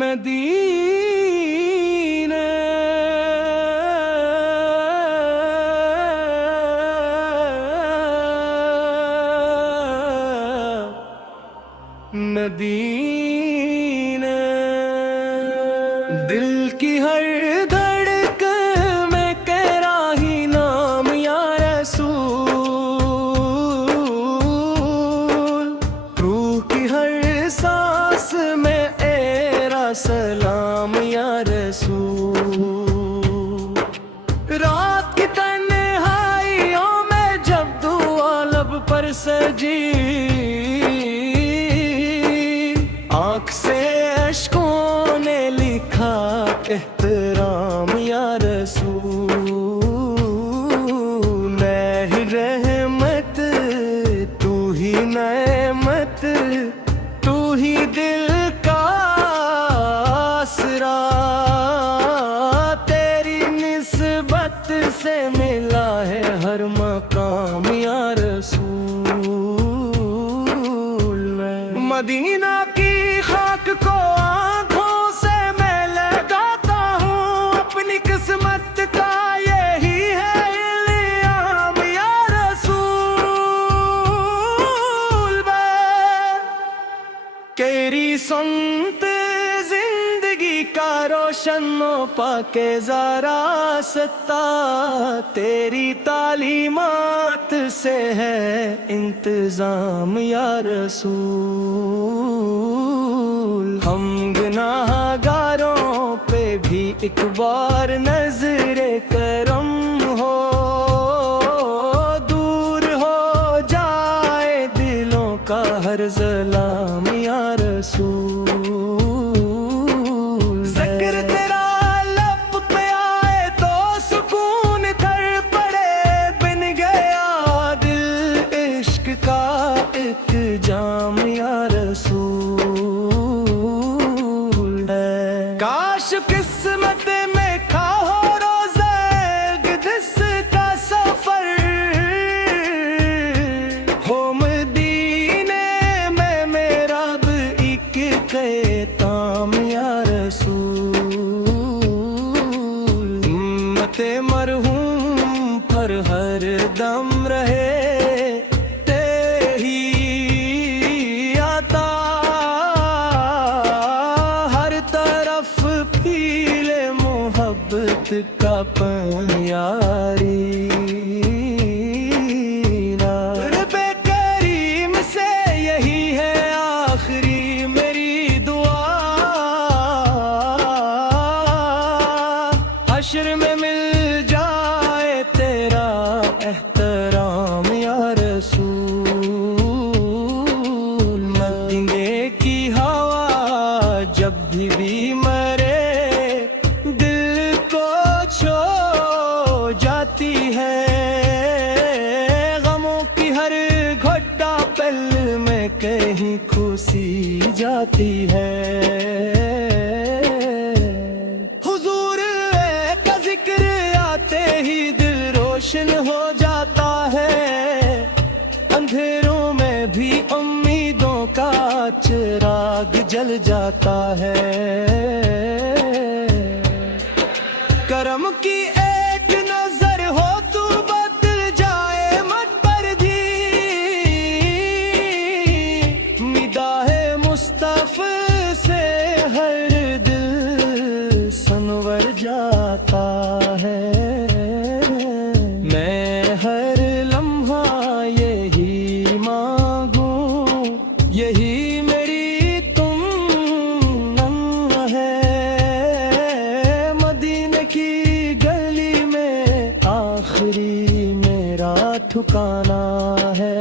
Medina Medina दिल की हर धड़कन में तेरा ही नाम या रसूल, रूह की हर सांस में तेरा सलाम या रसूल। रात की तन्हाइयों में जब दुआ लब पर सजी, आँख से अश्कों ने लिखा एहतराम या रसूल। मैं रहमत तू ही नेमत, तू ही दिल का आसरा, तेरी निस्बत से मिला है हर मकाम या रसूल। मदीना की खाक को आँखों से मैं लगाता हूँ, अपनी किस्मत का यही है इल्हाम या रसूल। तेरी सुनत जिंदगी का रोशन पाकीज़ा रास्ता, तेरी तालीमात से है इंतजाम या रसूल। हम गुनाहगारों पे भी एक बार नजरे करम हो, दूर हो जाए दिलों का हर ज़लाम या रसूल। ज़िक्र तेरा लब पे आए तो सुकून थर पड़े, बिन गया दिल इश्क का एक जाम या रसूल। काश किस्मत में खा हो रोज़ा क़ुद्स का सफर, हो मदीने में मेरा भी एक क़याम या रसूल। उम्मते मरहूम पर हर दम रहे तेरी आता, हर तरफ पीले मोहब्बत का पनियारी। रब्बे करीम से यही है आखिरी मेरी दुआ, हश्र में मिल जाए तेरा एहतराम या रसूल। मदीने की हवा जब भी मरे दिल को छो जाती है, गमों की हर घोटा पल में कहीं खुशी जाती है। हुजूर का जिक्र आते ही दिल रोशन हो जाता है, अंधेरों में भी उम्मीदों का चिराग जल जाता है। करम की एक नजर हो तू बदल जाए मत पर्दी, निगाहे मुस्तफ़ा से हर दिल सनवर जाता है। मैं हर लम्हा यही मांगूं, यही मेरी तुम है। मदीने की गली में आखिरी मेरा ठिकाना है।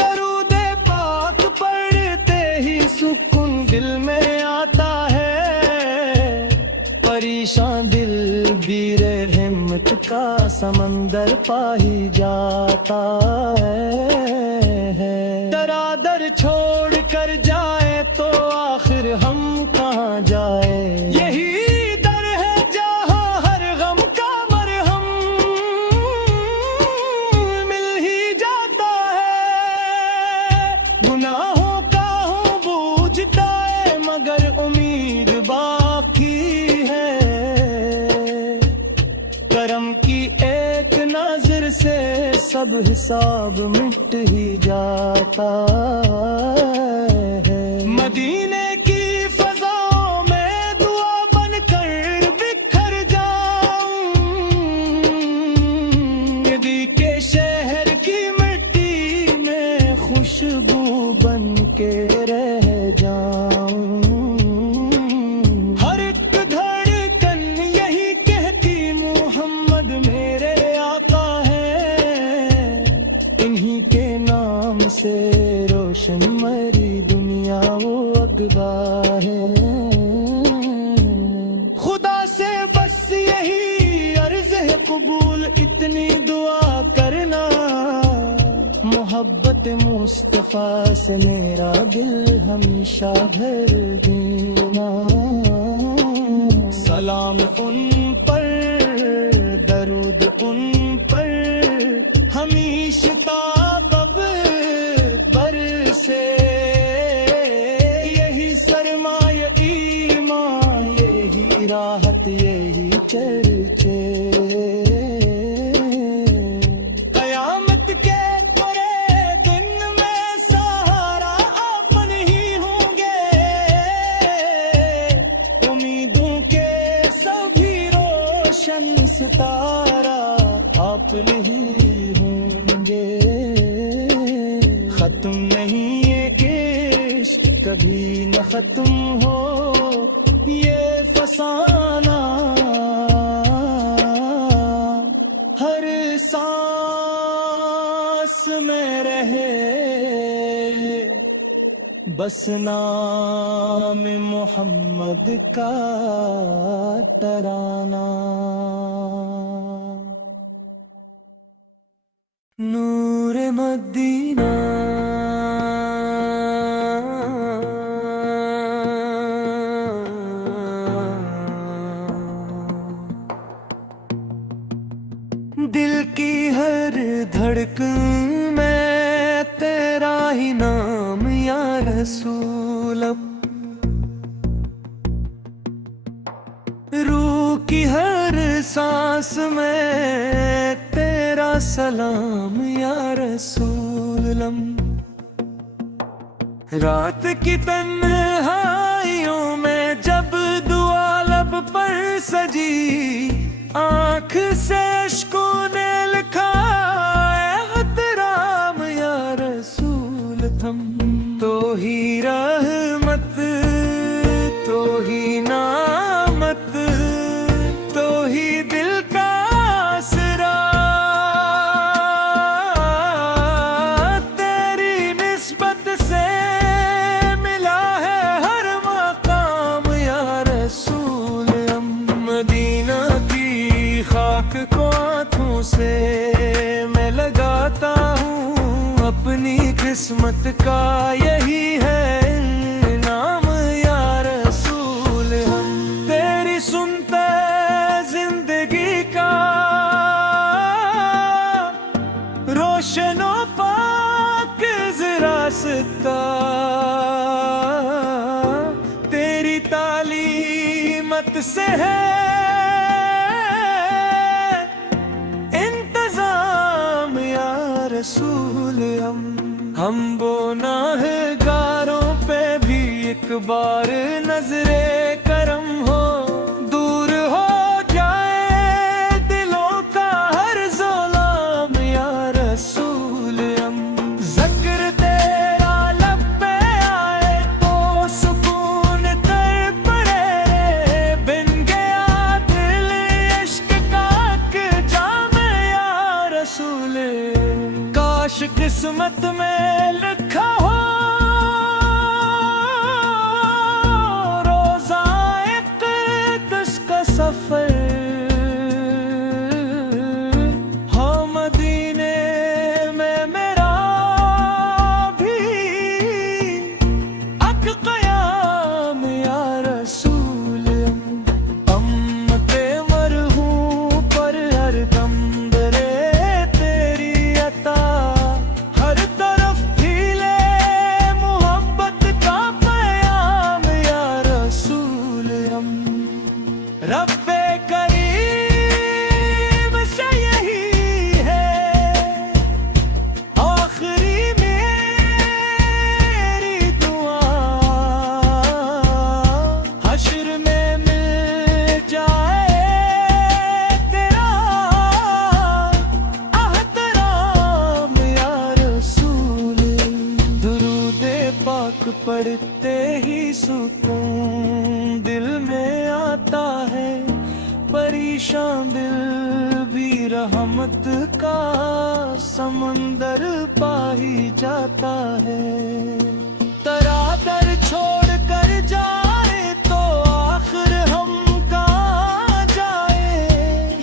दरूदे पाक पढ़ते ही सुकून दिल में आता है, परेशान दिल बीरे हिम्मत का समंदर पा ही जाता है। दरादर छोड़ कर जाए तो आखिर हम कहाँ जाए, यही दर है जहाँ हर गम का मरहम मिल ही जाता है। गुनाहों का हूँ बूझता है मगर उम्मीद बाकी है। करम की एक नजर से सब हिसाब मिट ही जाता है। मदीने की फजाओं में दुआ बनकर बिखर जाऊं, यदि के शहर की मिट्टी में खुशबू बन के रह जाऊं। हर एक धड़कन यही कहती मोहम्मद मेरे आका है। इन्हीं के नाम से रोशन मरी दुनिया वो अगवा है। खुदा से बस यही अर्ज है कबूल इतनी दुआ करना। मोहब्बत मुस्तफा से मेरा दिल हमेशा भर देना। सलाम उन पर, दरूद उन पर, हमेशा ताबब बरसे। यही सरमाया ईमान, यही राहत, यही चर्चे। कयामत के बुरे दिन में सहारा अपन ही होंगे। उम्मीदों के सभी रोशन सितारा अपन ही होंगे। खत्म नहीं ये इश्क कभी न खत्म हो, ये फसाना हर सांस में रहे। बस नाम मोहम्मद का तराना। नूर मदीना दिल की हर धड़कन में तेरा ही नाम या रसूल। रूह की हर सांस में तेरा सलाम या रसूलम। रात की तन्हाइयों में जब दुआ लब पर सजी, आँख से अश्कों ने लिखा एहतराम या रसूल थम। तो ही रहमत, तो ही नामत, तो ही दिल का आसरा। तेरी निस्बत से मिला है हर मकाम या रसूल। मदीना की खाक को हाथों से मैं लगाता हूँ। अपनी किस्मत का यही है नाम या रसूल। हम तेरी सुनते जिंदगी का रोशनो पाक रास्ता। तेरी तालीमत से है रसूल। हम गुनाहगारों पे भी एक बार नजरे करम हो। दूर हो जाए दिलों का हर ज़ुल्म या रसूल। ज़िक्र तेरा लब पे आए तो सुकून कर पड़े। बिन गया दिल इश्क का जाम या रसूल। काश किस्मत में लिखा हो रोज़ा इक़्तिदास का सफर। हाँ मदीने में मेरा भी अक क़याम या रसूल। अम्मते मरहूम पर हर दम दरे तेरी अता। हर तरफ सुकून दिल में आता है, परेशान दिल भी रहमत का समंदर पा ही जाता है। तरादर छोड़ कर जाए तो आखिर हम कहाँ जाए,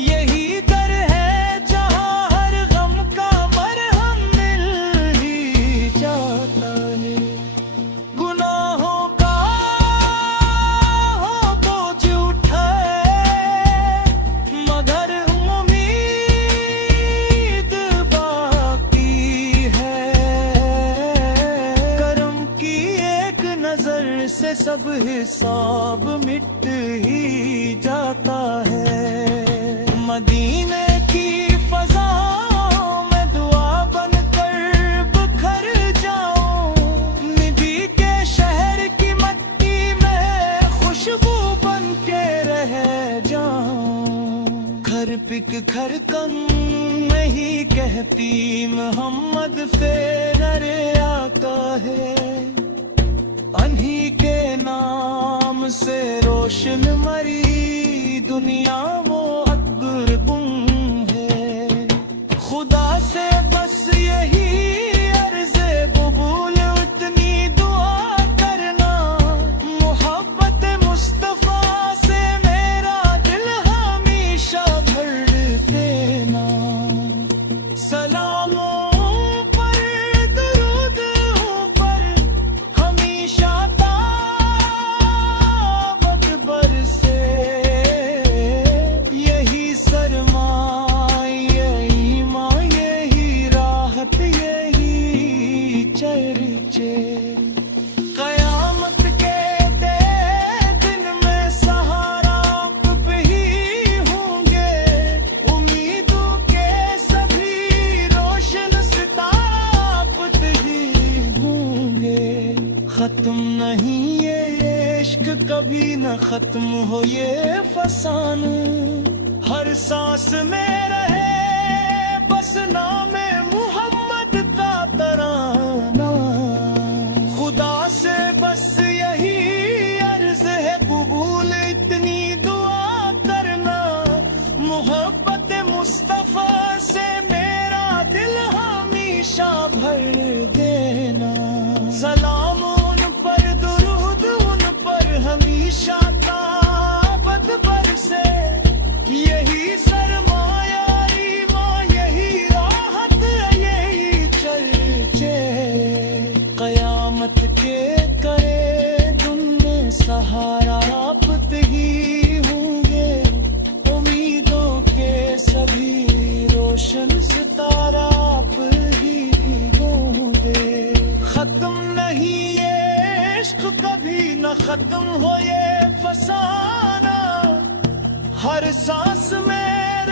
यही दर है जहाँ हर गम का मरहम मिल ही जाता है। गुनाहों का हो बोझ उठाए मगर उम्मीद बाकी है, करम की एक नजर से सब हिसाब मिट ही जाता है। मदीने की फज़ाओं में दुआ बनकर बिखर जाऊं, निबी के शहर की मट्टी में खुशबू बन के रह जाऊं। घर पिक घर कम नहीं कहती मोहम्मद फेर आता है, अन्हीं के नाम से रोशन मरी दुनिया वो अकबर गुम है। खुदा से बस यही अर्ज़े कबूल उतनी दुआ करना, मोहब्बत मुस्तफा से मेरा दिल हमेशा भर देना। सलामों पर दरूद पर हमेशा बरसे, यही सरमाए यही माँ यही राहत यही चर्चे। कयामत के दिन में सहारा आप पे ही होंगे, उम्मीदों के सभी रोशन सितारा आप पे ही होंगे। खत्म नहीं ये इश्क कभी न खत्म हो ये फसाना, हर सांस में रहे बस नामे मोहम्मद का तराना। खुदा से बस यही अर्ज है कबूल इतनी दुआ करना, मोहब्बत मुस्तफा से मेरा दिल हमेशा भर देना। सलाम उन पर दुरूद उन पर हमेशा ताबत बरसे, यही सरमाया ईमान यही राहत यही चर्चे। कयामत के करे दिन में सहारा आप ही होंगे, उम्मीदों के सभी रोशन सितारा आप ही होंगे। खत्म नहीं ये इश्क कभी न खत्म हो ये फसाना, हर सांस में